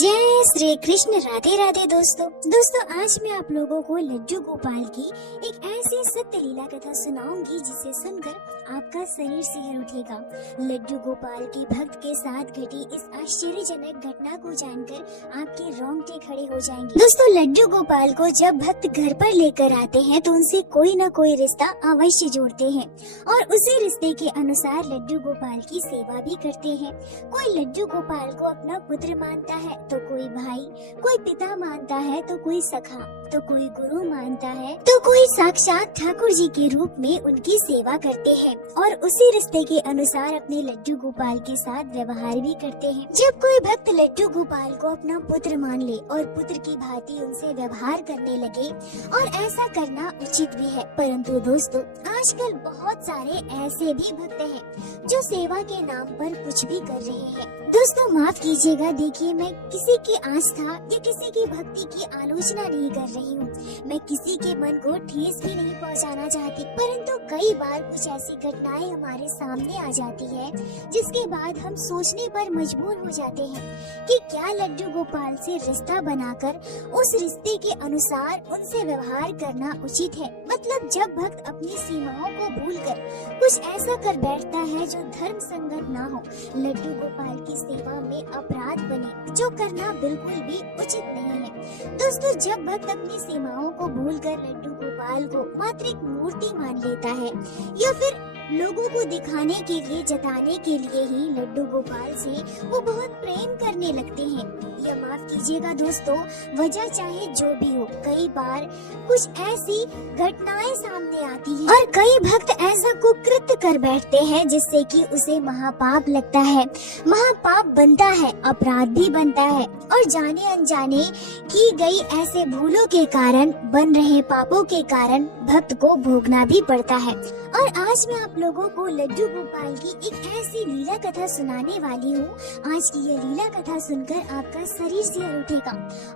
जय श्री कृष्ण। राधे राधे दोस्तों आज मैं आप लोगों को लड्डू गोपाल की एक ऐसी सत्य लीला कथा सुनाऊंगी जिसे सुनकर आपका शरीर सिहर उठेगा। लड्डू गोपाल की भक्त के साथ घटी इस आश्चर्यजनक घटना को जानकर आपके रोंगटे खड़े हो जाएंगे। दोस्तों, लड्डू गोपाल को जब भक्त घर पर लेकर आते हैं तो उनसे कोई न कोई रिश्ता अवश्य जोड़ते हैं और उसी रिश्ते के अनुसार लड्डू गोपाल की सेवा भी करते हैं। कोई लड्डू गोपाल को अपना पुत्र मानता है तो कोई भाई, कोई पिता मानता है तो कोई सखा, तो कोई गुरु मानता है तो कोई साक्षात ठाकुर जी के रूप में उनकी सेवा करते हैं और उसी रिश्ते के अनुसार अपने लड्डू गोपाल के साथ व्यवहार भी करते हैं। जब कोई भक्त लड्डू गोपाल को अपना पुत्र मान ले और पुत्र की भांति उनसे व्यवहार करने लगे और ऐसा करना उचित भी है, परंतु दोस्तों आजकल बहुत सारे ऐसे भी भक्त हैं जो सेवा के नाम पर कुछ भी कर रहे हैं। दोस्तों माफ कीजिएगा, देखिए मैं किसी की आस्था या किसी की भक्ति की आलोचना नहीं कर रही हूँ। मैं किसी के मन को ठेस भी नहीं पहुँचाना चाहती, परंतु कई बार कुछ ऐसी घटनाएं हमारे सामने आ जाती है जिसके बाद हम सोचने पर मजबूर हो जाते हैं कि क्या लड्डू गोपाल से रिश्ता बनाकर उस रिश्ते के अनुसार उनसे व्यवहार करना उचित है। मतलब जब भक्त अपनी सीमाओं को भूलकर कुछ ऐसा कर बैठता है जो धर्म संगत ना हो, लड्डू गोपाल की सेवा में अपराध बने, जो करना बिल्कुल भी उचित नहीं है। दोस्तों जब भक्त अपनी सीमाओं को भूलकर लड्डू गोपाल को मात्र एक मूर्ति मान लेता है या फिर लोगों को दिखाने के लिए, जताने के लिए ही लड्डू गोपाल से वो बहुत प्रेम करने लगते हैं, या माफ कीजिएगा दोस्तों, वजह चाहे जो भी हो, कई बार कुछ ऐसी घटनाएं सामने आती हैं और कई भक्त ऐसा कुकृत्य कर बैठते हैं जिससे कि उसे महापाप लगता है, महापाप बनता है, अपराध भी बनता है और जाने अनजाने की गई ऐसे भूलों के कारण, बन रहे पापों के कारण भक्त को भोगना भी पड़ता है। और आज मैं आप लोगों को लड्डू गोपाल की एक ऐसी लीला कथा सुनाने वाली हूँ। आज की यह लीला कथा सुनकर आपका शरीर सिहर उठेगा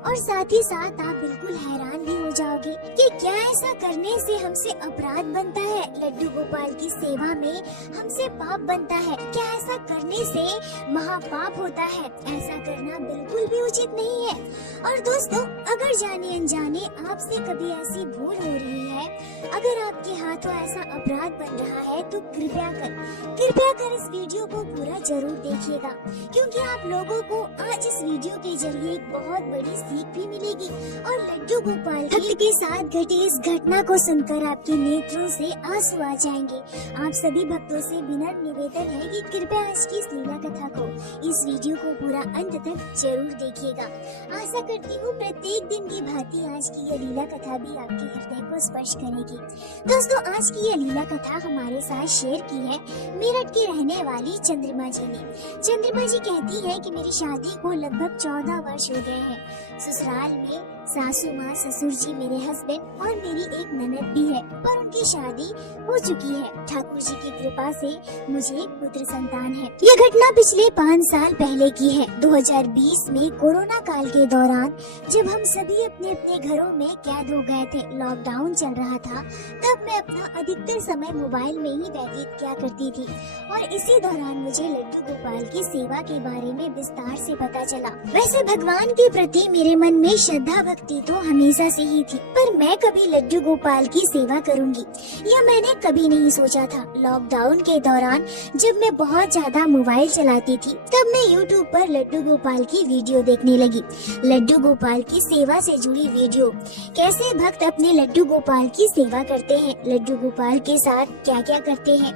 और साथ ही साथ आप बिल्कुल हैरान भी हो जाओगे कि क्या ऐसा करने से हमसे अपराध बनता है, लड्डू गोपाल की सेवा में हमसे पाप बनता है, क्या ऐसा करने से महापाप होता है। ऐसा करना बिल्कुल भी उचित नहीं है। और दोस्तों अगर जाने अनजाने आपसे कभी ऐसी भूल हो रही है, अगर आपके हाथों ऐसा अपराध बन रहा है तो कृपया कर इस वीडियो को पूरा जरूर देखिएगा, क्योंकि आप लोगों को आज इस वीडियो के जरिए एक बहुत बड़ी सीख भी मिलेगी और लड्डू गोपाल भक्त के साथ घटी इस घटना को सुनकर आपके नेत्रों से आंसू आ जाएंगे। आप सभी भक्तों से विनम्र निवेदन है कि कृपया आज की इस लीला कथा को, इस वीडियो को पूरा अंत तक जरूर देखिएगा। आशा करती हूँ प्रत्येक दिन की भांति आज की यह लीला कथा भी आपके हृदय को स्पर्श करेगी। दोस्तों आज की यह लीला कथा हमारे साथ शेयर की है मेरठ की रहने वाली चंद्रिमा जी ने। चंद्रिमा जी कहती है कि मेरी शादी को लगभग 14 वर्ष हो गए हैं। ससुराल में सासू माँ, ससुर जी, मेरे हस्बैंड और मेरी एक ननद भी है, पर उनकी शादी हो चुकी है। ठाकुर जी की कृपा से मुझे एक पुत्र संतान है। यह घटना पिछले 5 साल पहले की है। 2020 में कोरोना काल के दौरान जब हम सभी अपने अपने घरों में कैद हो गए थे, लॉकडाउन चल रहा था, तब मैं अपना अधिकतर समय मोबाइल में ही व्यतीत किया करती थी और इसी दौरान मुझे लड्डू गोपाल की सेवा के बारे में विस्तार से पता चला। वैसे भगवान के प्रति मेरे मन में श्रद्धा भक्ति तो हमेशा से ही थी, पर मैं कभी लड्डू गोपाल की सेवा करूंगी यह मैंने कभी नहीं सोचा था। लॉकडाउन के दौरान जब मैं बहुत ज्यादा मोबाइल चलाती थी तब मैं YouTube पर लड्डू गोपाल की वीडियो देखने लगी। लड्डू गोपाल की सेवा से जुड़ी वीडियो, कैसे भक्त अपने लड्डू गोपाल की सेवा करते हैं, लड्डू गोपाल के साथ क्या क्या करते हैं।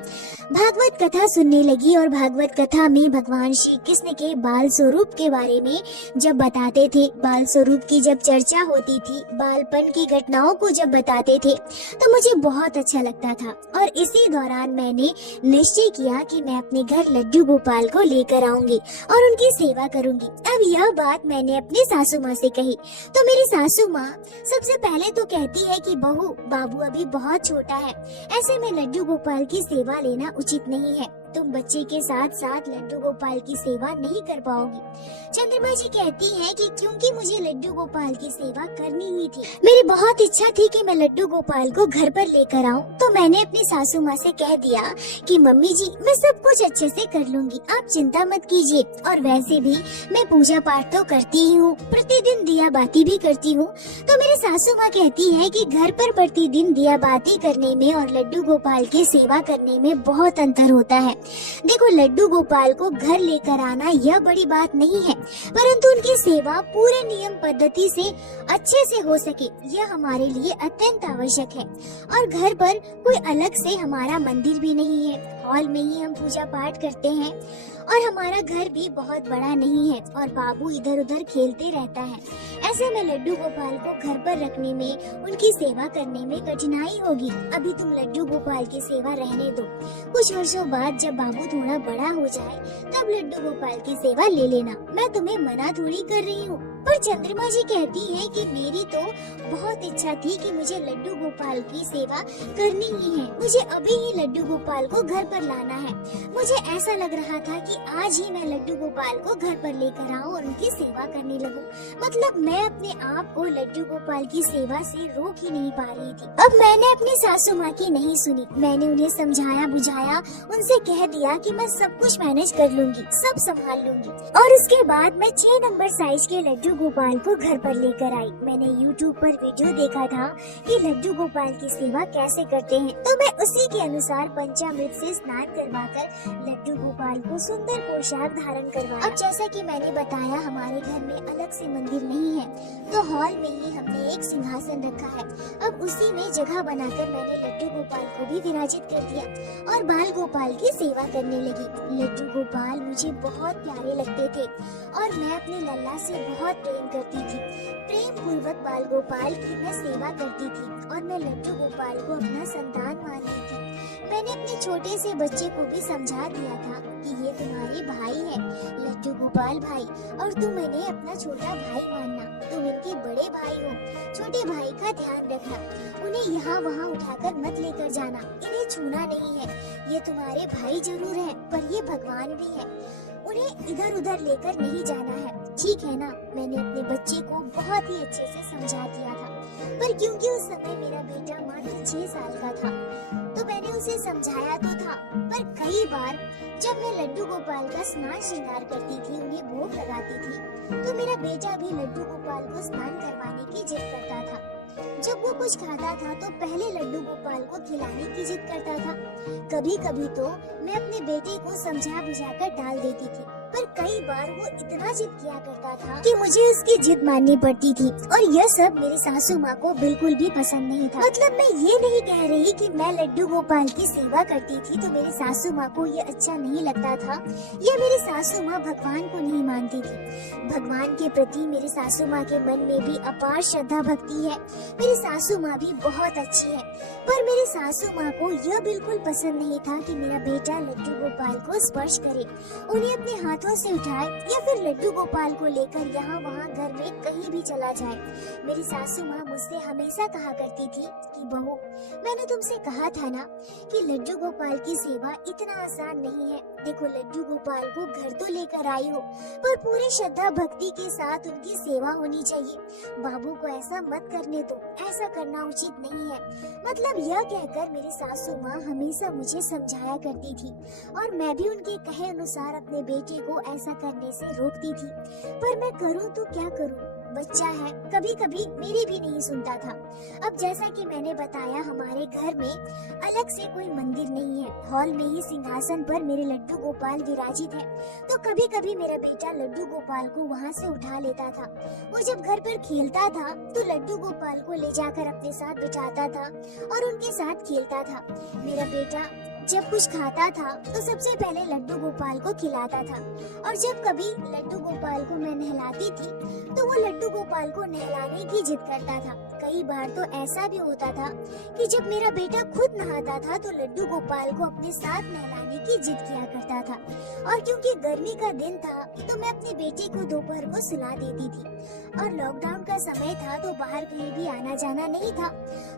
भागवत कथा सुनने लगी और भागवत कथा में भगवान श्री कृष्ण के बाल स्वरूप के बारे में जब बताते थे, बाल स्वरूप की जब चर्चा होती थी, बालपन की घटनाओं को जब बताते थे तो मुझे बहुत अच्छा लगता था और इसी दौरान मैंने निश्चय किया कि मैं अपने घर लड्डू गोपाल को लेकर आऊंगी और उनकी सेवा करूंगी। अब यह बात मैंने अपनी सासू माँ से कही तो मेरी सासू माँ सबसे पहले तो कहती है कि बहू, बाबू अभी बहुत छोटा है, ऐसे में लड्डू गोपाल की सेवा लेना उचित नहीं है। तुम बच्चे के साथ साथ लड्डू गोपाल की सेवा नहीं कर पाओगी। चंद्रमा जी कहती हैं कि क्योंकि मुझे लड्डू गोपाल की सेवा करनी ही थी, मेरी बहुत इच्छा थी कि मैं लड्डू गोपाल को घर पर लेकर आऊं, तो मैंने अपनी सासू माँ से कह दिया कि मम्मी जी मैं सब कुछ अच्छे से कर लूंगी, आप चिंता मत कीजिए। और वैसे भी मैं पूजा पाठ तो करती ही हूँ, प्रतिदिन दिया बाती भी करती हूँ। तो मेरी सासू माँ कहती है कि घर पर प्रतिदिन दिया बाती करने में और लड्डू गोपाल की सेवा करने में बहुत अंतर होता है। देखो, लड्डू गोपाल को घर लेकर आना यह बड़ी बात नहीं है, परंतु उनकी सेवा पूरे नियम पद्धति से अच्छे से हो सके यह हमारे लिए अत्यंत आवश्यक है। और घर पर कोई अलग से हमारा मंदिर भी नहीं है, हॉल में ही हम पूजा पाठ करते हैं और हमारा घर भी बहुत बड़ा नहीं है और बाबू इधर उधर खेलते रहता है। ऐसे में लड्डू गोपाल को घर पर रखने में, उनकी सेवा करने में कठिनाई होगी। अभी तुम लड्डू गोपाल की सेवा रहने दो, कुछ वर्षों बाद जब बाबू थोड़ा बड़ा हो जाए तब लड्डू गोपाल की सेवा ले लेना, मैं तुम्हें मना थोड़ी कर रही हूँ। पर चंद्रमा जी कहती है कि मेरी तो बहुत इच्छा थी कि मुझे लड्डू गोपाल की सेवा करनी ही है, मुझे अभी ही लड्डू गोपाल को घर पर लाना है। मुझे ऐसा लग रहा था कि आज ही मैं लड्डू गोपाल को घर पर लेकर आऊं और उनकी सेवा करने लगूं। मतलब मैं अपने आप को लड्डू गोपाल की सेवा से रोक ही नहीं पा रही थी। अब मैंने अपनी सासू माँ की नहीं सुनी, मैंने उन्हें समझाया बुझाया, उनसे कह दिया कि मैं सब कुछ मैनेज कर लूंगी, सब संभाल लूंगी। और उसके बाद मैं 6 नंबर साइज के लड्डू गोपाल को घर पर लेकर आई। मैंने YouTube पर वीडियो देखा था कि लड्डू गोपाल की सेवा कैसे करते हैं, तो मैं उसी के अनुसार पंचामृत से स्नान करवाकर लड्डू गोपाल को सुंदर पोशाक धारण करवाया। अब जैसा कि मैंने बताया, हमारे घर में अलग से मंदिर नहीं है, तो हॉल में ही हमने एक सिंहासन रखा है। अब उसी में जगह बनाकर मैंने लड्डू गोपाल को भी विराजित कर दिया और बाल गोपाल की सेवा करने लगी। लड्डू गोपाल मुझे बहुत प्यारे लगते थे और मैं अपने लल्ला से बहुत प्रेम करती थी। प्रेम पूर्वक बाल गोपाल की मैं सेवा करती थी और मैं लड्डू गोपाल को अपना संतान मान रही थी। मैंने अपने छोटे से बच्चे को भी समझा दिया था कि ये तुम्हारे भाई है, लड्डू गोपाल भाई, और तुम इन्हें अपना छोटा भाई मानना, तुम इनके बड़े भाई हो। छोटे भाई का ध्यान रखना, उन्हें यहाँ वहाँ उठाकर मत लेकर जाना, इन्हें छूना नहीं है। ये तुम्हारे भाई जरूर है पर ये भगवान भी है, उन्हें इधर उधर लेकर नहीं जाना है, ठीक है ना। मैंने अपने बच्चे को बहुत ही अच्छे से समझा दिया था, पर क्योंकि उस समय मेरा बेटा मात्र 6 साल का था, तो मैंने उसे समझाया तो था, पर कई बार जब मैं लड्डू गोपाल का स्नान श्रृंगार करती थी, उन्हें भोग लगाती थी, तो मेरा बेटा भी लड्डू गोपाल को स्नान करवाने की जिद करता था। जब वो कुछ खाता था तो पहले लड्डू गोपाल को खिलाने की जिद करता था। कभी कभी तो मैं अपने बेटे को समझा बुझाकर टाल देती थी, पर कई बार वो इतना जिद किया करता था कि मुझे उसकी जिद माननी पड़ती थी और यह सब मेरी सासू माँ को बिल्कुल भी पसंद नहीं था। मतलब मैं ये नहीं कह रही कि मैं लड्डू गोपाल की सेवा करती थी तो मेरी सासू माँ को ये अच्छा नहीं लगता था, या मेरी सासू माँ भगवान को नहीं मानती थी। भगवान के प्रति मेरी सासू माँ के मन में भी अपार श्रद्धा भक्ति है। मेरी सासू माँ भी बहुत अच्छी है, पर मेरी सासू माँ को यह बिल्कुल पसंद नहीं था कि मेरा बेटा लड्डू गोपाल को स्पर्श करे, उन्हें अपने हाथों से उठाए या फिर लड्डू गोपाल को लेकर यहाँ वहाँ घर में कहीं भी चला जाए। मेरी सासू माँ मुझसे हमेशा कहा करती थी कि बहू, मैंने तुमसे कहा था ना कि लड्डू गोपाल की सेवा इतना आसान नहीं है। देखो, लड्डू गोपाल को घर तो लेकर आई हो, पर पूरी श्रद्धा भक्ति के साथ उनकी सेवा होनी चाहिए। बाबू को ऐसा मत करने दो, ऐसा करना उचित नहीं है। मतलब यह कहकर मेरी सासू माँ हमेशा मुझे समझाया करती थी और मैं भी उनके कहे अनुसार अपने बेटे को ऐसा करने से रोकती थी। पर मैं करूँ तो क्या करूँ, बच्चा है, कभी कभी मेरी भी नहीं सुनता था। अब जैसा कि मैंने बताया, हमारे घर में अलग से कोई मंदिर नहीं है, हॉल में ही सिंहासन पर मेरे लड्डू गोपाल विराजित है, तो कभी कभी मेरा बेटा लड्डू गोपाल को वहाँ से उठा लेता था। वो जब घर पर खेलता था तो लड्डू गोपाल को ले जाकर अपने साथ बिठाता था और उनके साथ खेलता था। मेरा बेटा जब कुछ खाता था तो सबसे पहले लड्डू गोपाल को खिलाता था, और जब कभी लड्डू गोपाल को मैं नहलाती थी तो वो लड्डू गोपाल को नहलाने की जिद करता था। कई बार तो ऐसा भी होता था कि जब मेरा बेटा खुद नहाता था तो लड्डू गोपाल को अपने साथ नहलाने सोने की जिद किया करता था। और क्योंकि गर्मी का दिन था तो मैं अपने बेटे को दोपहर को सुला देती थी और लॉकडाउन का समय था तो बाहर कहीं भी आना जाना नहीं था।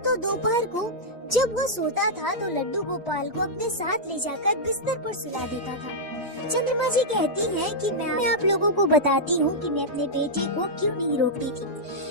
तो दोपहर को जब वो सोता था तो लड्डू गोपाल को अपने साथ ले जाकर बिस्तर पर सुला देता था। चंद्रमा जी कहती है कि मैं आप लोगों को बताती हूँ कि मैं अपने बेटे को क्यों नहीं रोकती थी।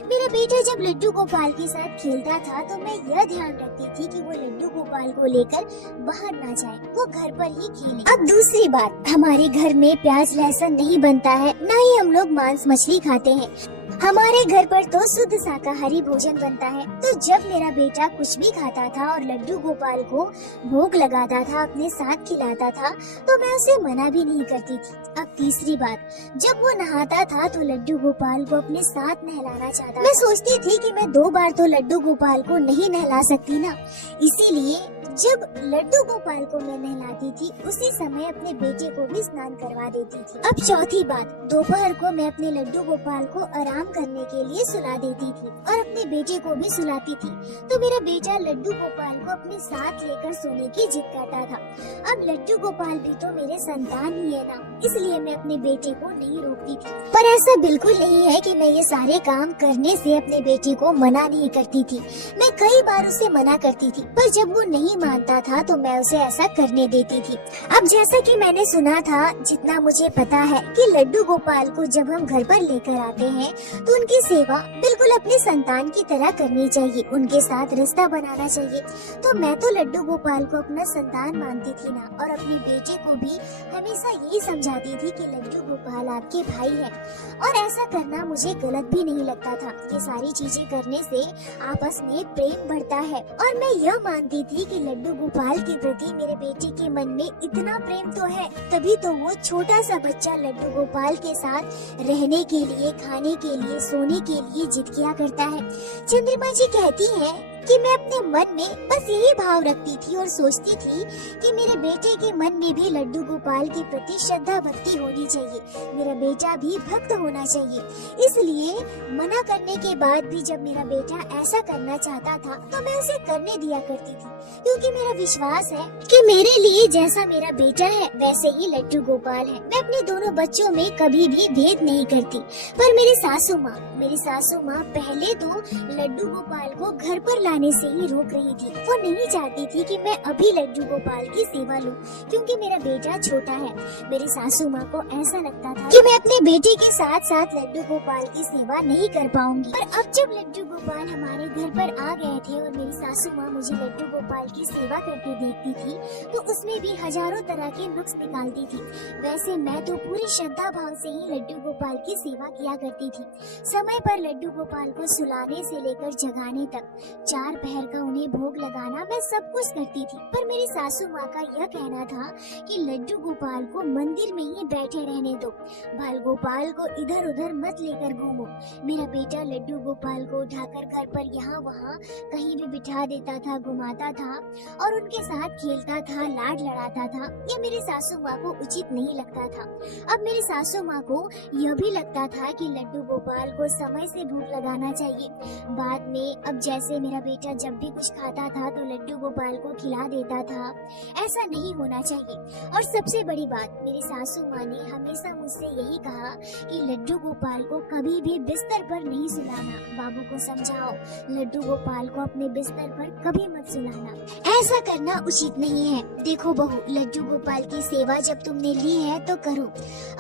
मेरा बेटा जब लड्डू गोपाल के साथ खेलता था तो मैं यह ध्यान रखती थी कि वो लड्डू गोपाल को लेकर बाहर ना जाए, वो घर पर ही खेले। अब दूसरी बात, हमारे घर में प्याज लहसुन नहीं बनता है, न ही हम लोग मांस मछली खाते हैं। हमारे घर पर तो शुद्ध शाकाहारी भोजन बनता है। तो जब मेरा बेटा कुछ भी खाता था और लड्डू गोपाल को भोग लगाता था, अपने साथ खिलाता था, तो मैं उसे मना भी नहीं करती थी। अब तीसरी बात, जब वो नहाता था तो लड्डू गोपाल को अपने साथ नहलाना चाहता। मैं सोचती थी कि मैं 2 बार तो लड्डू गोपाल को नहीं नहला सकती ना, इसीलिए जब लड्डू गोपाल को मैं नहलाती थी उसी समय अपने बेटे को भी स्नान करवा देती थी। अब चौथी बात, दोपहर को मैं अपने लड्डू गोपाल को आराम करने के लिए सुला देती थी और अपने बेटे को भी सुलाती थी। तो मेरा बेटा लड्डू गोपाल को अपने साथ लेकर सोने की जिद करता था। अब लड्डू गोपाल भी तो मेरे संतान ही है ना, इसलिए मैं अपने बेटे को नहीं रोकती थी। पर ऐसा बिल्कुल नहीं है कि मैं ये सारे काम करने से अपने बेटे को मना नहीं करती थी। मैं कई बार उसे मना करती थी, पर जब वो नहीं मानता था तो मैं उसे ऐसा करने देती थी। अब जैसा कि मैंने सुना था, जितना मुझे पता है कि लड्डू गोपाल को जब हम घर पर लेकर आते हैं तो उनकी सेवा बिल्कुल अपने संतान की तरह करनी चाहिए, उनके साथ रिश्ता बनाना चाहिए। तो मैं तो लड्डू गोपाल को अपना संतान मानती थी ना, और अपने बेटे को भी हमेशा यही समझाती थी कि लड्डू गोपाल आपके भाई है। और ऐसा करना मुझे गलत भी नहीं लगता था। ये सारी चीजें करने से आपस में प्रेम बढ़ता है। और मैं यह मानती थी कि लड्डू गोपाल के प्रति मेरे बेटे के मन में इतना प्रेम तो है, तभी तो वो छोटा सा बच्चा लड्डू गोपाल के साथ रहने के लिए, खाने के लिए, सोने के लिए जिद किया करता है। चंद्रमा जी कहती है कि मैं अपने मन में बस यही भाव रखती थी और सोचती थी कि मेरे बेटे के मन में भी लड्डू गोपाल के प्रति श्रद्धा भक्ति होनी चाहिए, मेरा बेटा भी भक्त होना चाहिए। इसलिए मना करने के बाद भी जब मेरा बेटा ऐसा करना चाहता था तो मैं उसे करने दिया करती थी, क्योंकि मेरा विश्वास है कि मेरे लिए जैसा मेरा बेटा है वैसे ही लड्डू गोपाल है। मैं अपने दोनों बच्चों में कभी भी भेद नहीं करती। पर मेरी सासू माँ पहले तो लड्डू गोपाल को घर पर लाने से ही रोक रही थी। वो नहीं चाहती थी कि मैं अभी लड्डू गोपाल की सेवा लूं, क्योंकि मेरा बेटा छोटा है। मेरी सासू माँ को ऐसा लगता था कि मैं अपने बेटे के साथ साथ लड्डू गोपाल की सेवा नहीं कर पाऊंगी। पर अब जब लड्डू गोपाल हमारे घर पर आ गए थे और मेरी सासू माँ मुझे लड्डू गोपाल की सेवा करते देखती थी तो उसमें भी हजारों तरह के नुक्स निकालती थी। वैसे मैं तो पूरी श्रद्धा भाव से ही लड्डू गोपाल की सेवा किया करती थी। समय पर लड्डू गोपाल को सुलाने से लेकर जगाने तक, 4 पहर का उन्हें भोग लगाना, मैं सब कुछ करती थी। पर मेरी सासू माँ का यह कहना था कि लड्डू गोपाल को मंदिर में ही बैठे रहने दो, बाल गोपाल को इधर उधर मत लेकर घूमो। मेरा बेटा लड्डू गोपाल को उठाकर घर पर यहाँ वहाँ कहीं भी बिठा देता था, घुमाता था और उनके साथ खेलता था, लाड लड़ाता था। ये मेरी सासू माँ को उचित नहीं लगता था। अब मेरी सासू माँ को यह भी लगता था कि लड्डू गोपाल को समय से भूख लगाना चाहिए। बाद में अब जैसे मेरा बेटा जब भी कुछ खाता था तो लड्डू गोपाल को खिला देता था, ऐसा नहीं होना चाहिए। और सबसे बड़ी बात, मेरी सासू माँ ने हमेशा मुझसे यही कहा कि लड्डू गोपाल को कभी भी बिस्तर पर नहीं सुलाना। बाबू को समझाओ, लड्डू गोपाल को अपने बिस्तर पर कभी मत सुलाना, ऐसा करना उचित नहीं है। देखो बहू, लड्डू गोपाल की सेवा जब तुमने ली है तो करो,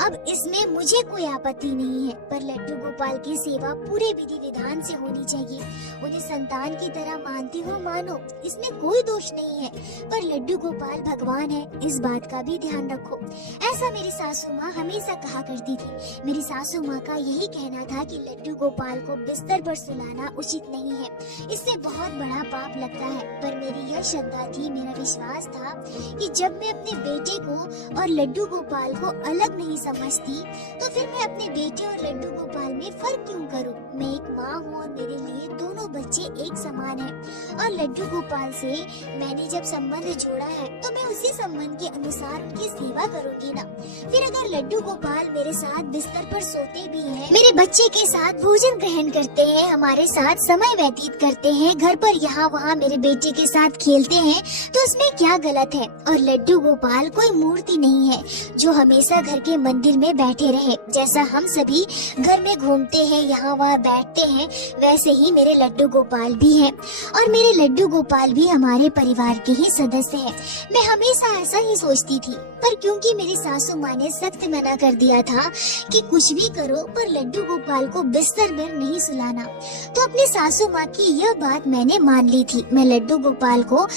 अब इसमें मुझे कोई आपत्ति नहीं है। पर लड्डू गोपाल की सेवा पूरे विधि विधान से होनी चाहिए। उन्हें संतान की तरह मानती हो, मानो, इसमें कोई दोष नहीं है। पर लड्डू गोपाल भगवान है, इस बात का भी ध्यान रखो। ऐसा मेरी सासू माँ हमेशा कहा करती थी। मेरी सासू माँ का यही कहना था कि लड्डू गोपाल को बिस्तर पर सुलाना उचित नहीं है, इससे बहुत बड़ा पाप लगता है। पर मेरी यह श्रद्धा थी, मेरा विश्वास था कि जब मैं अपने बेटे को और लड्डू गोपाल को अलग नहीं समझती तो फिर मैं अपने बेटे और लड्डू गोपाल में में फर्क क्यों करूं? मैं एक माँ हूँ और मेरे लिए दोनों बच्चे एक समान हैं। और लड्डू गोपाल से मैंने जब संबंध जोड़ा है तो मैं उसी संबंध के अनुसार उनकी सेवा करूंगी ना। फिर अगर लड्डू गोपाल मेरे साथ बिस्तर पर सोते भी हैं, मेरे बच्चे के साथ भोजन ग्रहण करते हैं, हमारे साथ समय व्यतीत करते हैं, घर पर यहाँ वहाँ मेरे बेटे के साथ खेलते हैं, तो उसमें क्या गलत है? और लड्डू गोपाल कोई मूर्ति नहीं है जो हमेशा घर के मंदिर में बैठे रहे। जैसा हम सभी घर में घूमते हैं, यहाँ वहाँ बैठते हैं, वैसे ही मेरे लड्डू गोपाल भी हैं। और मेरे लड्डू गोपाल भी हमारे परिवार के ही सदस्य हैं। मैं हमेशा ऐसा ही सोचती थी, पर क्योंकि मेरी सासू माँ ने सख्त मना कर दिया था कि कुछ भी करो पर लड्डू गोपाल को बिस्तर में नहीं सुलाना, तो अपनी सासू माँ की यह बात मैंने मान ली थी। मैं लड्डू गोपाल को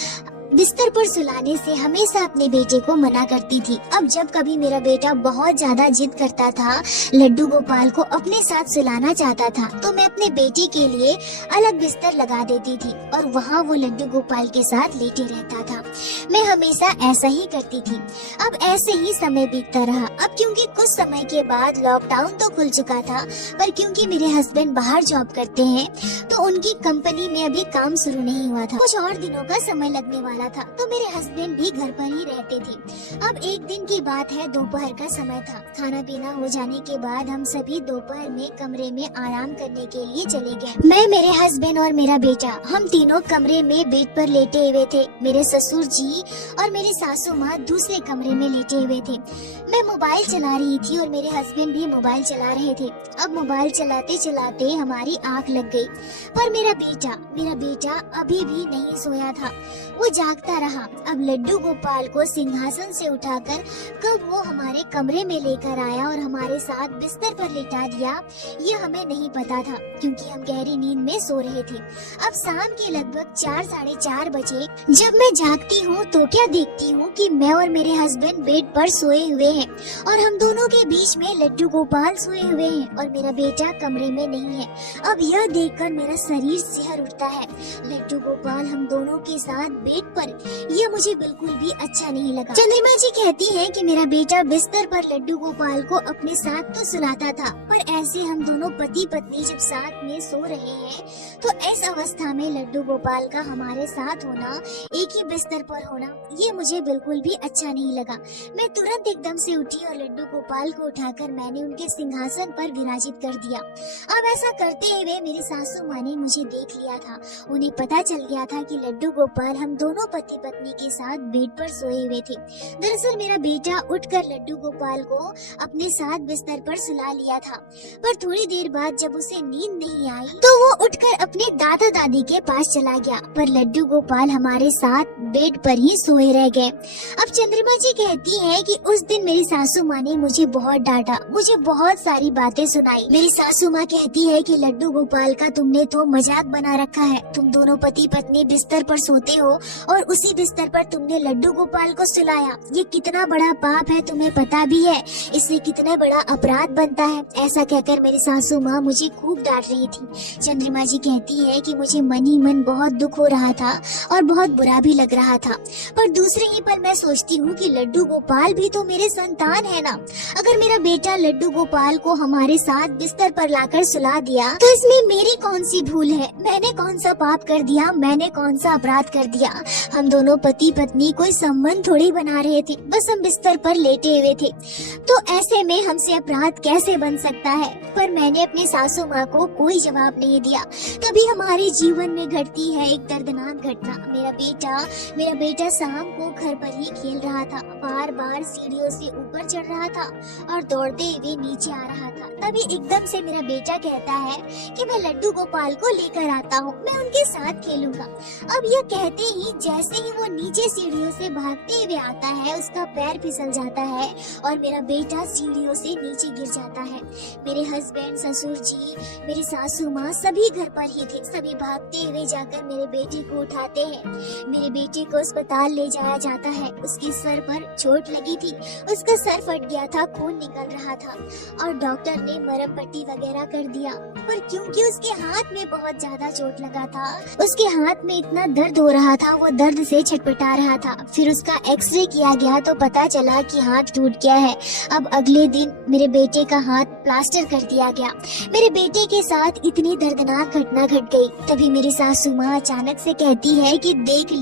बिस्तर पर सुलाने से हमेशा अपने बेटे को मना करती थी। अब जब कभी मेरा बेटा बहुत ज्यादा जिद करता था, लड्डू गोपाल को अपने साथ सुलाना चाहता था, तो मैं अपने बेटे के लिए अलग बिस्तर लगा देती थी और वहाँ वो लड्डू गोपाल के साथ लेटे रहता था। मैं हमेशा ऐसा ही करती थी। अब ऐसे ही समय बीतता रहा। अब क्योंकि कुछ समय के बाद लॉकडाउन तो खुल चुका था, पर क्योंकि मेरे हस्बैंड बाहर जॉब करते हैं तो उनकी कंपनी में अभी काम शुरू नहीं हुआ था। कुछ और दिनों का समय लगने वाला था, तो मेरे हस्बैंड भी घर पर ही रहते थे। अब एक दिन की बात है, दोपहर का समय था। खाना पीना हो जाने के बाद हम सभी दोपहर में कमरे में आराम करने के लिए चले गए। मैं, मेरे हस्बैंड और मेरा बेटा, हम तीनों कमरे में बेड पर लेटे हुए थे। मेरे ससुर जी और मेरी सासू माँ दूसरे कमरे में लेटे हुए थे। मैं मोबाइल चला रही थी और मेरे हस्बैंड भी मोबाइल चला रहे थे। अब मोबाइल चलाते चलाते हमारी आंख लग गई, पर मेरा बेटा अभी भी नहीं सोया था, वो जागता रहा। अब लड्डू गोपाल को सिंहासन से उठाकर कब वो हमारे कमरे में लेकर आया और हमारे साथ बिस्तर पर लेटा दिया, ये हमें नहीं पता था, क्योंकि हम गहरी नींद में सो रहे थे। अब शाम के लगभग 4 साढ़े 4 बजे जब मैं जागती हूँ तो क्या देखती हूँ कि मैं और मेरे हस्बैंड बेड पर सोए हुए हैं और हम दोनों के बीच में लड्डू गोपाल सोए हुए हैं और मेरा बेटा कमरे में नहीं है। अब यह देखकर मेरा शरीर सिहर उठता है। लड्डू गोपाल हम दोनों के साथ बेड पर, यह मुझे बिल्कुल भी अच्छा नहीं लगा। चंद्रिमा जी कहती हैं कि मेरा बेटा बिस्तर पर लड्डू गोपाल को अपने साथ तो सुलाता था, पर ऐसे हम दोनों पति पत्नी जब साथ में सो रहे हैं तो इस अवस्था में लड्डू गोपाल का हमारे साथ होना, एक ही बिस्तर पर होना, ये मुझे बिल्कुल भी अच्छा नहीं लगा। मैं तुरंत एकदम से उठी और लड्डू गोपाल को उठाकर मैंने उनके सिंहासन पर विराजित कर दिया। अब ऐसा करते हुए मेरी सासू माँ ने मुझे देख लिया था। उन्हें पता चल गया था कि लड्डू गोपाल हम दोनों पति पत्नी के साथ बेड पर सोए हुए थे। दरअसल मेरा बेटा उठकर लड्डू गोपाल को अपने साथ बिस्तर पर सुला लिया था, पर थोड़ी देर बाद जब उसे नींद नहीं आई तो वो उठकर अपने दादा दादी के पास चला गया, पर लड्डू गोपाल हमारे साथ बेड पर ही सोए रह गए। अब चंद्रिमा जी कहती हैं कि उस दिन मेरी सासू माँ ने मुझे बहुत डांटा, मुझे बहुत सारी बातें सुनाई। मेरी सासू माँ कहती है कि लड्डू गोपाल का तुमने तो मजाक बना रखा है। तुम दोनों पति पत्नी बिस्तर पर सोते हो और उसी बिस्तर पर तुमने लड्डू गोपाल को सुलाया। ये कितना बड़ा पाप है, तुम्हें पता भी है, इससे कितना बड़ा अपराध बनता है। ऐसा कहकर मेरी सासू माँ मुझे खूब डांट रही थी। चंद्रिमा जी कहती है कि मुझे मन ही मन बहुत दुख हो रहा था और बहुत बुरा भी लग रहा था, पर दूसरे ही पल मैं सोचती हूँ कि लड्डू गोपाल भी तो मेरे संतान है ना। अगर मेरा बेटा लड्डू गोपाल को हमारे साथ बिस्तर पर लाकर सुला दिया तो इसमें मेरी कौन सी भूल है? मैंने कौन सा पाप कर दिया? मैंने कौन सा अपराध कर दिया? हम दोनों पति पत्नी कोई संबंध थोड़ी बना रहे थे, बस हम बिस्तर पर लेटे हुए थे, तो ऐसे में हमसे अपराध कैसे बन सकता है? पर मैंने अपनी सासू माँ को कोई जवाब नहीं दिया। तभी हमारे जीवन में घटती है एक दर्दनाक घटना। मेरा बेटा शाम को घर पर ही खेल रहा था, बार बार सीढ़ियों से ऊपर चढ़ रहा था और दौड़ते हुए नीचे आ रहा था। तभी एकदम से मेरा बेटा कहता है कि मैं लड्डू गोपाल को लेकर आता हूँ, मैं उनके साथ खेलूंगा। अब यह कहते ही जैसे ही वो नीचे सीढ़ियों से भागते हुए आता है, उसका पैर फिसल जाता है और मेरा बेटा सीढ़ियों से नीचे गिर जाता है। मेरे हस्बैंड, ससुर जी, मेरी सासू माँ सभी घर पर ही थे। सभी भागते हुए जाकर मेरे बेटे को उठाते हैं। मेरे बेटे को अस्पताल ले जाया जाता है। उसके सर पर चोट लगी थी, उसका सर फट गया था, खून निकल रहा था और डॉक्टर ने मरहम पट्टी वगैरह कर दिया, पर क्योंकि उसके हाथ में बहुत ज्यादा चोट लगा था, उसके हाथ में इतना दर्द हो रहा था, वो दर्द से छटपटा रहा था। फिर उसका एक्सरे किया गया तो पता चला कि हाथ टूट गया है। अब अगले दिन मेरे बेटे का हाथ प्लास्टर कर दिया गया। मेरे बेटे के साथ इतनी दर्दनाक घटना घट गई। तभी मेरी सासू माँ अचानक से कहती है कि देख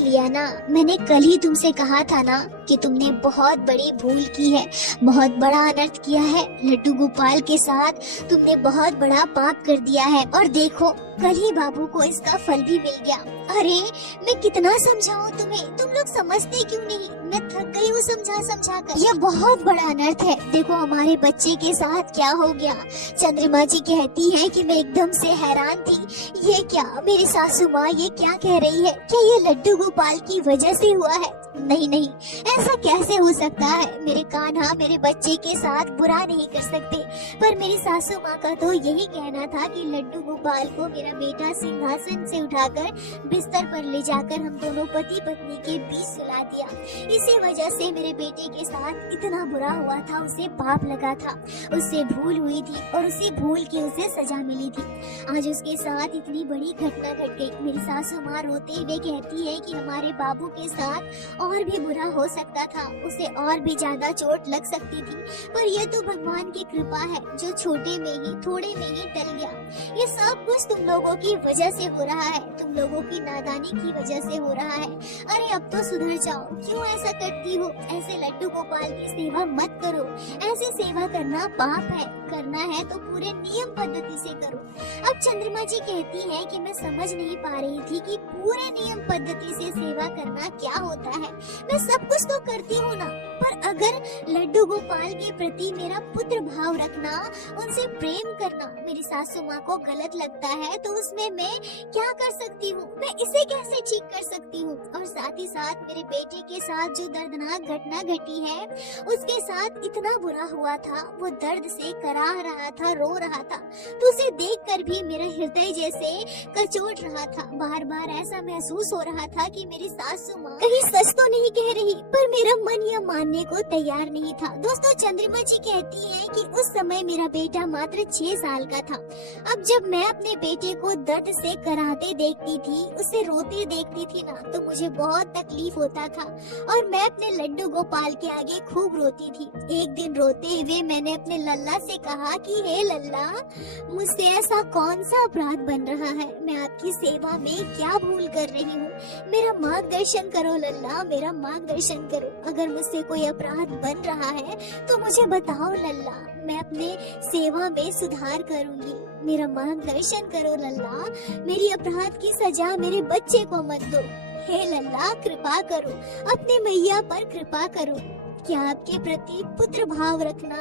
लिया ना, मैंने कल ही तुमसे कहा था ना कि तुमने बहुत बड़ी भूल की है, बहुत बड़ा अनर्थ किया है। लड्डू गोपाल के साथ तुमने बहुत बड़ा पाप कर दिया है और देखो कल ही बाबू को इसका फल भी मिल गया। अरे मैं कितना समझाऊं तुम्हें, तुम लोग समझते क्यों नहीं? मैं थक गई हूँ समझा कर। यह बहुत बड़ा अनर्थ है। देखो हमारे बच्चे के साथ क्या हो गया। चंद्रमा जी कहती है कि मैं एकदम से हैरान थी। ये क्या, मेरी सासू माँ ये क्या कह रही है? क्या ये लड्डू गोपाल की वजह से हुआ है? नहीं, ऐसा कैसे हो सकता है? मेरे कान्हा मेरे बच्चे के साथ बुरा नहीं कर सकते। पर मेरी सासू माँ का तो यही कहना था कि लड्डू गोपाल को मेरा बेटा सिंहासन से उठाकर बिस्तर पर ले जाकर हम दोनों पति पत्नी के बीच सुला दिया। इसी वजह से मेरे बेटे के साथ इतना बुरा हुआ था, उसे पाप लगा था, उससे भूल हुई थी और उसी भूल की उसे सजा मिली थी। आज उसके साथ इतनी बड़ी घटना घट गई। मेरी सासू माँ रोते हुए कहती है कि हमारे बाबू के साथ और भी बुरा हो सकता था, उसे और भी ज्यादा चोट लग सकती थी। पर यह तो भगवान की कृपा है जो छोटे में ही थोड़े में ही टल गया। ये सब कुछ तुम लोगों की वजह से हो रहा है, तुम लोगों की नादानी की वजह से हो रहा है। अरे अब तो सुधर जाओ, क्यों ऐसा करती हो? ऐसे लड्डू गोपाल की सेवा मत करो। ऐसे सेवा करना पाप है, करना है तो पूरे नियम पद्धति से करो। अब चंद्रमा जी कहती है कि मैं समझ नहीं पा रही थी कि पूरे नियम पद्धति से सेवा करना क्या होता है। मैं सब कुछ तो करती हूँ ना, पर अगर लड्डू गोपाल के प्रति मेरा पुत्र भाव रखना, उनसे प्रेम करना मेरी सासू माँ को गलत लगता है तो उसमें मैं क्या कर सकती हूँ? मैं इसे कैसे ठीक कर सकती हूँ? और साथ ही साथ मेरे बेटे के साथ जो दर्दनाक घटना घटी है, उसके साथ इतना बुरा हुआ था, वो दर्द से कराह रहा था, रो रहा था, तो उसे देखकर भी मेरा हृदय जैसे कचोट रहा था। बार बार ऐसा महसूस हो रहा था कि मेरी सासू माँ कहीं सच तो नहीं कह रही, पर मेरा मन यह मानने को तैयार नहीं था। दोस्तों चंद्रमा जी कहती है कि उस समय मेरा बेटा मात्र 6 साल का था। अब जब मैं अपने बेटे को दर्द से कराहते देखती थी, उसे रोते देखती थी ना, तो मुझे बहुत तकलीफ होता था और मैं अपने लड्डू गोपाल के आगे खूब रोती थी। एक दिन रोते हुए मैंने अपने लल्ला से कहा कि हे लल्ला, मुझसे ऐसा कौन सा अपराध बन रहा है? मैं आपकी सेवा में क्या भूल कर रही हूँ? मेरा मार्गदर्शन करो लल्ला, मेरा मार्गदर्शन करो। अगर मुझसे कोई अपराध बन रहा है तो मुझे बताओ लल्ला, मैं अपने सेवा में सुधार करूंगी। मेरा मार्गदर्शन करो लल्ला, मेरी अपराध की सजा मेरे बच्चे को मत दो। हे लल्ला कृपा करो, अपने मैया पर कृपा करो। क्या आपके प्रति पुत्र भाव रखना,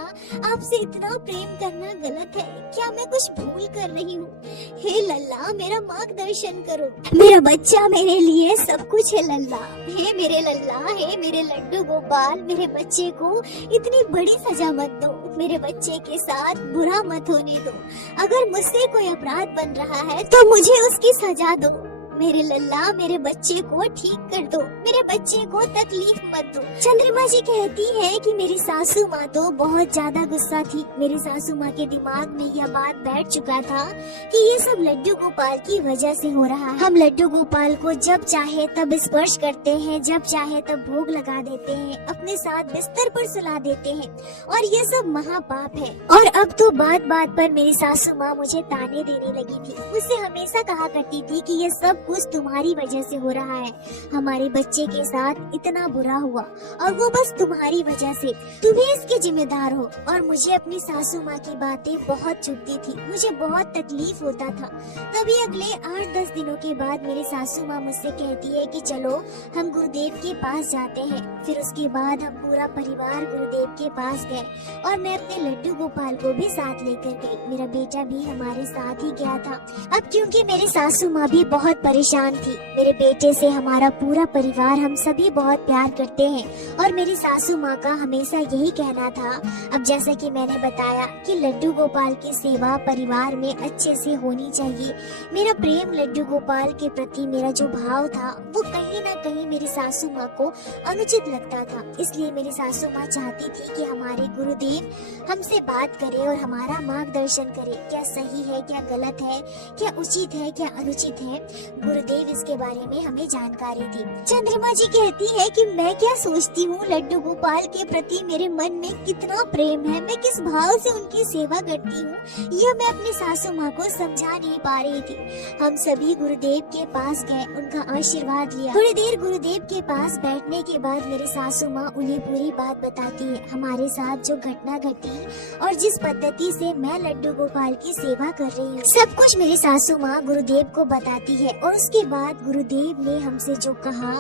आपसे इतना प्रेम करना गलत है? क्या मैं कुछ भूल कर रही हूँ? हे लल्ला मेरा मार्गदर्शन करो, मेरा बच्चा मेरे लिए सब कुछ है लल्ला। हे मेरे लल्ला, हे मेरे लड्डू गोपाल, मेरे बच्चे को इतनी बड़ी सजा मत दो, मेरे बच्चे के साथ बुरा मत होने दो। अगर मुझसे कोई अपराध बन रहा है तो मुझे उसकी सजा दो। मेरे लल्ला मेरे बच्चे को ठीक कर दो, मेरे बच्चे को तकलीफ मत दो। चंद्रमा जी कहती है कि मेरी सासू माँ तो बहुत ज्यादा गुस्सा थी। मेरी सासू माँ के दिमाग में यह बात बैठ चुका था कि ये सब लड्डू गोपाल की वजह से हो रहा है। हम लड्डू गोपाल को जब चाहे तब स्पर्श करते हैं, जब चाहे तब भोग लगा देते हैं, अपने साथ बिस्तर पर सुला देते हैं और ये सब महापाप है। और अब तो बात बात पर मेरी सासू माँ मुझे ताने देने लगी थी। मुझसे हमेशा कहा करती थी कि ये सब कुछ तुम्हारी वजह से हो रहा है, हमारे बच्चे के साथ इतना बुरा हुआ और वो बस तुम्हारी वजह से, तुम ही इसके जिम्मेदार हो। और मुझे अपनी सासू माँ की बातें बहुत चुभती थी, मुझे बहुत तकलीफ होता था। तभी अगले 8-10 दिनों के बाद मेरी सासू माँ मुझसे कहती है कि चलो हम गुरुदेव के पास जाते हैं। फिर उसके बाद हम पूरा परिवार गुरुदेव के पास गए और मैं अपने लड्डू गोपाल को भी साथ लेकर गई। मेरा बेटा भी हमारे साथ ही गया था। अब क्योंकि मेरी सासू माँ भी बहुत परेशान थी, मेरे बेटे से हमारा पूरा परिवार, हम सभी बहुत प्यार करते हैं और मेरी सासू माँ का हमेशा यही कहना था। अब जैसा कि मैंने बताया कि लड्डू गोपाल की सेवा परिवार में अच्छे से होनी चाहिए। मेरा प्रेम लड्डू गोपाल के प्रति, मेरा जो भाव था वो कहीं ना कहीं मेरी सासू माँ को अनुचित लगता था। इसलिए मेरी सासू माँ चाहती थी कि हमारे गुरुदेव हमसे बात करे और हमारा मार्गदर्शन करे, क्या सही है, क्या गलत है, क्या उचित है, क्या अनुचित है। गुरुदेव इसके बारे में हमें जानकारी दी। चंद्रमा जी कहती है कि मैं क्या सोचती हूँ, लड्डू गोपाल के प्रति मेरे मन में कितना प्रेम है, मैं किस भाव से उनकी सेवा करती हूँ, यह मैं अपनी सासू माँ को समझा नहीं पा रही थी। हम सभी गुरुदेव के पास गए, उनका आशीर्वाद लिया। थोड़ी देर गुरुदेव के पास बैठने के बाद मेरी सासू माँ उन्हें पूरी बात बताती है, हमारे साथ जो घटना घटी और जिस पद्धति से मैं लड्डू गोपाल की सेवा कर रही हूँ, सब कुछ मेरी सासू माँ गुरुदेव को बताती है। और उसके बाद गुरुदेव ने हमसे जो कहा,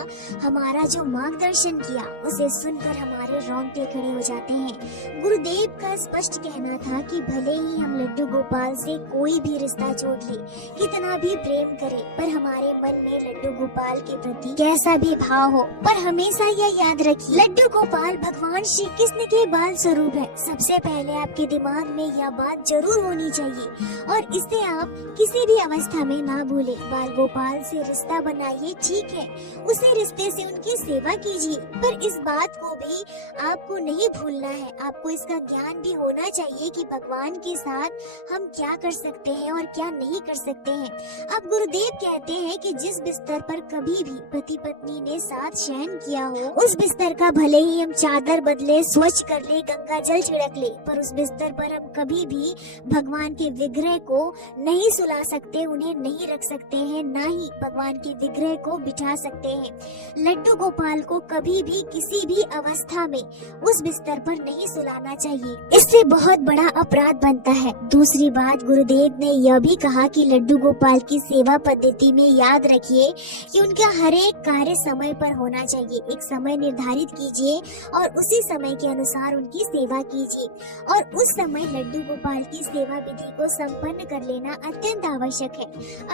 हमारा जो मार्गदर्शन किया, उसे सुनकर हमारे रोंगटे खड़े हो जाते हैं। गुरुदेव का स्पष्ट कहना था कि भले ही हम लड्डू गोपाल से कोई भी रिश्ता जोड़ ले, कितना भी प्रेम करे, पर हमारे मन में लड्डू गोपाल के प्रति कैसा भी भाव हो, पर हमेशा यह याद रखिए, लड्डू गोपाल भगवान श्री कृष्ण के बाल स्वरूप है। सबसे पहले आपके दिमाग में यह बात जरूर होनी चाहिए और इसे आप किसी भी अवस्था में ना भूले। बाल गोपाल से रिश्ता बनाइए, ठीक है, उसे रिश्ते से उनकी सेवा कीजिए, पर इस बात को भी आपको नहीं भूलना है। आपको इसका ज्ञान भी होना चाहिए कि भगवान के साथ हम क्या कर सकते हैं और क्या नहीं कर सकते हैं। अब गुरुदेव कहते हैं कि जिस बिस्तर पर कभी भी पति पत्नी ने साथ शयन किया हो, उस बिस्तर का भले ही हम चादर बदले, स्वच्छ कर ले, गंगा जल छिड़क ले, पर उस बिस्तर पर हम कभी भी भगवान के विग्रह को नहीं सुला सकते, उन्हें नहीं रख सकते हैं, ना ही भगवान के विग्रह को बिठा सकते हैं। लड्डू गोपाल को कभी भी किसी भी अवस्था में उस बिस्तर पर नहीं सुलाना चाहिए, इससे बहुत बड़ा अपराध बनता है। दूसरी बात, गुरुदेव ने यह भी कहा कि लड्डू गोपाल की सेवा पद्धति में याद रखिए कि उनका हर एक कार्य समय पर होना चाहिए। एक समय निर्धारित कीजिए और उसी समय के अनुसार उनकी सेवा कीजिए और उस समय लड्डू गोपाल की सेवा विधि को संपन्न कर लेना अत्यंत आवश्यक है।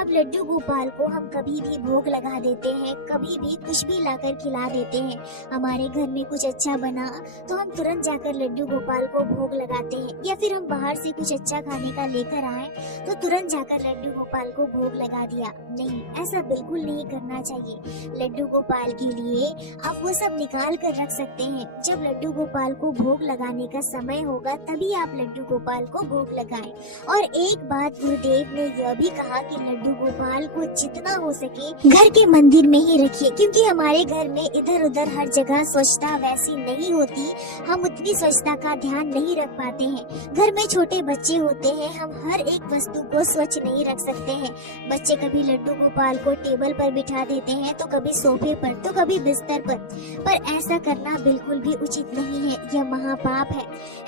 अब लड्डू गोपाल को हम कभी भी भोग लगा देते हैं, कभी भी कुछ भी लाकर खिला देते हैं। हमारे घर में कुछ अच्छा बना तो हम तुरंत जाकर लड्डू गोपाल को भोग लगाते हैं, या फिर हम बाहर से कुछ अच्छा खाने का लेकर आए तो तुरंत जाकर लड्डू गोपाल को भोग लगा दिया। नहीं, ऐसा बिल्कुल नहीं करना चाहिए। लड्डू गोपाल के लिए आप वो सब निकाल कर रख सकते हैं। जब लड्डू गोपाल को भोग लगाने का समय होगा तभी आप लड्डू गोपाल को भोग लगाएं। और एक बात, गुरुदेव ने यह भी कहा कि लड्डू गोपाल को जितना हो सके घर के मंदिर में ही रखिए, क्योंकि हमारे घर में इधर उधर हर जगह स्वच्छता वैसी नहीं होती, हम उतनी स्वच्छता का ध्यान नहीं रख पाते हैं। घर में छोटे बच्चे होते हैं, हम हर एक वस्तु को स्वच्छ नहीं रख सकते हैं। बच्चे कभी लड्डू गोपाल को टेबल पर बिठा देते हैं, तो कभी सोफे पर, तो कभी बिस्तर पर ऐसा करना बिल्कुल भी उचित नहीं है, यह महापाप है।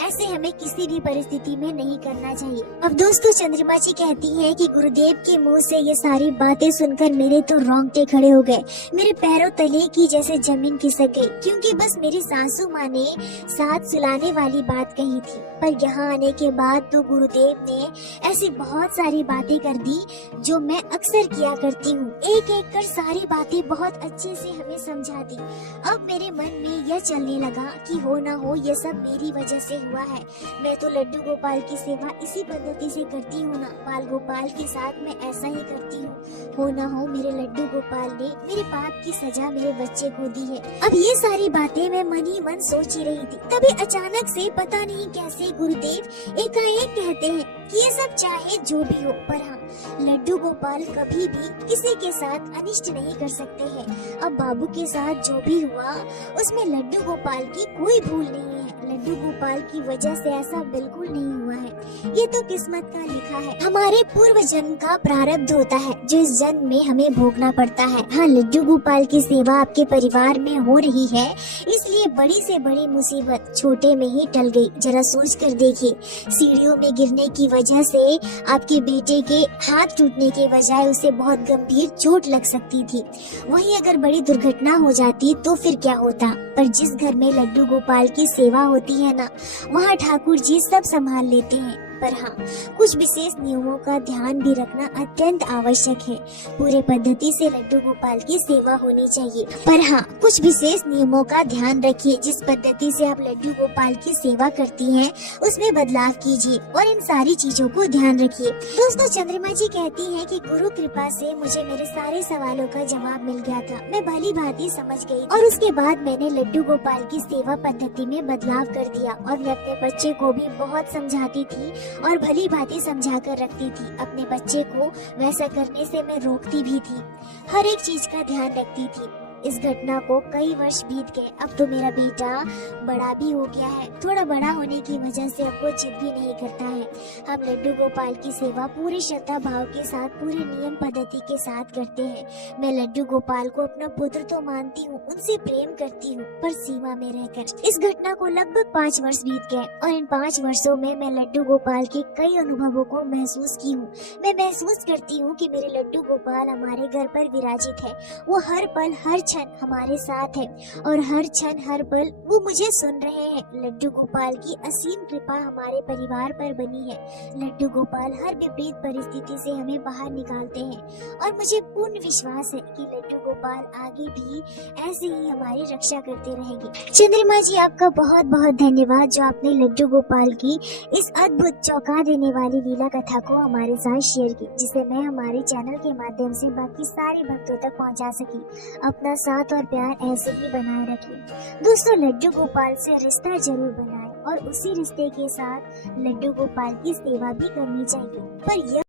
ऐसे हमें किसी भी परिस्थिति में नहीं करना चाहिए। अब दोस्तों, चंद्रमा जी कहती है कि गुरुदेव के मुंह से ये सारी बातें सुनकर मेरे तो रोंगटे खड़े हो गए, मेरे पैरों तले की जैसे जमीन खिसक गई, क्योंकि बस मेरी सासू माँ ने साथ सुलाने वाली बात कही थी। पर यहाँ आने के बाद तो गुरुदेव ने ऐसी बहुत सारी बातें कर दी जो मैं अक्सर किया करती हूँ। एक एक कर सारी बातें बहुत अच्छे से हमें समझा दी। अब मेरे मन में यह चलने लगा कि हो ना हो ये सब मेरी वजह से हुआ है। मैं तो लड्डू गोपाल की सेवा इसी पद्धति से करती हूँ ना, बाल गोपाल के साथ मैं ऐसा ही करती हूँ। हो ना हो मेरे लड्डू गोपाल ने मेरे पाप की सजा मेरे बच्चे को दी है। अब ये सारी बातें मैं मन ही मन सोच ही रही थी, तभी अचानक से पता नहीं कैसे गुरुदेव एकाएक कहते हैं कि ये सब चाहे जो भी हो, पर हाँ, लड्डू गोपाल कभी भी किसी के साथ अनिष्ट नहीं कर सकते हैं। अब बाबू के साथ जो भी हुआ उसमें लड्डू गोपाल की कोई भूल नहीं है। लड्डू गोपाल की वजह से ऐसा बिल्कुल नहीं हुआ है, ये तो किस्मत का लिखा है, हमारे पूर्व जन्म का प्रारब्ध होता है जो इस जन्म में हमें भोगना पड़ता है। हाँ, लड्डू गोपाल की सेवा आपके परिवार में हो रही है, इसलिए बड़ी से बड़ी मुसीबत छोटे में ही टल गई। जरा सोच कर देखिए, सीढ़ियों में गिरने की वजह से आपके बेटे के हाथ टूटने के बजाय उसे बहुत गंभीर चोट लग सकती थी। वहीं अगर बड़ी दुर्घटना हो जाती तो फिर क्या होता। पर जिस घर में लड्डू गोपाल की सेवा होती है ना, वहाँ ठाकुर जी सब संभाल लेते हैं। पर हाँ, कुछ विशेष नियमों का ध्यान भी रखना अत्यंत आवश्यक है। पूरे पद्धति से लड्डू गोपाल की सेवा होनी चाहिए, पर हाँ, कुछ विशेष नियमों का ध्यान रखिए। जिस पद्धति से आप लड्डू गोपाल की सेवा करती हैं, उसमें बदलाव कीजिए और इन सारी चीजों को ध्यान रखिए। दोस्तों, चंद्रमा जी कहती हैं कि गुरु कृपा से मुझे मेरे सारे सवालों का जवाब मिल गया था। मैं भली भांति समझ गई और उसके बाद मैंने लड्डू गोपाल की सेवा पद्धति में बदलाव कर दिया और मैं अपने बच्चे को भी बहुत समझाती थी और भली भांति समझा कर रखती थी। अपने बच्चे को वैसा करने से मैं रोकती भी थी, हर एक चीज का ध्यान रखती थी। इस घटना को कई वर्ष बीत गए। अब तो मेरा बेटा बड़ा भी हो गया है। थोड़ा बड़ा होने की वजह से अब वो जिद भी नहीं करता है। हम लड्डू गोपाल की सेवा पूरी श्रद्धा भाव के साथ, पूरे नियम पद्धति के साथ करते हैं। मैं लड्डू गोपाल को अपना पुत्र तो मानती हूँ, उनसे प्रेम करती हूँ, पर सीमा में रहकर। इस घटना को लगभग 5 वर्ष बीत गए और इन 5 वर्षों में मैं लड्डू गोपाल के कई अनुभवों को महसूस की हूँ। मैं महसूस करती हूँ कि मेरे लड्डू गोपाल हमारे घर पर विराजित है। वो हर पल हर क्षण हमारे साथ है और हर क्षण हर पल वो मुझे सुन रहे हैं। लड्डू गोपाल की असीम कृपा हमारे परिवार पर बनी है। लड्डू गोपाल हर विपरीत परिस्थिति से हमें बाहर निकालते हैं और मुझे पूर्ण विश्वास है कि लड्डू गोपाल आगे भी ऐसे ही हमारी रक्षा करते रहेंगे। चंद्रमा जी, आपका बहुत बहुत धन्यवाद जो आपने लड्डू गोपाल की इस अद्भुत चौंका देने वाली लीला कथा को हमारे साथ शेयर की, जिसे मैं हमारे चैनल के माध्यम से बाकी सारे भक्तों तक पहुंचा सकी। अपना साथ और प्यार ऐसे ही बनाए रखिए। दोस्तों, लड्डू गोपाल से रिश्ता जरूर बनाएं और उसी रिश्ते के साथ लड्डू गोपाल की सेवा भी करनी चाहिए, पर यह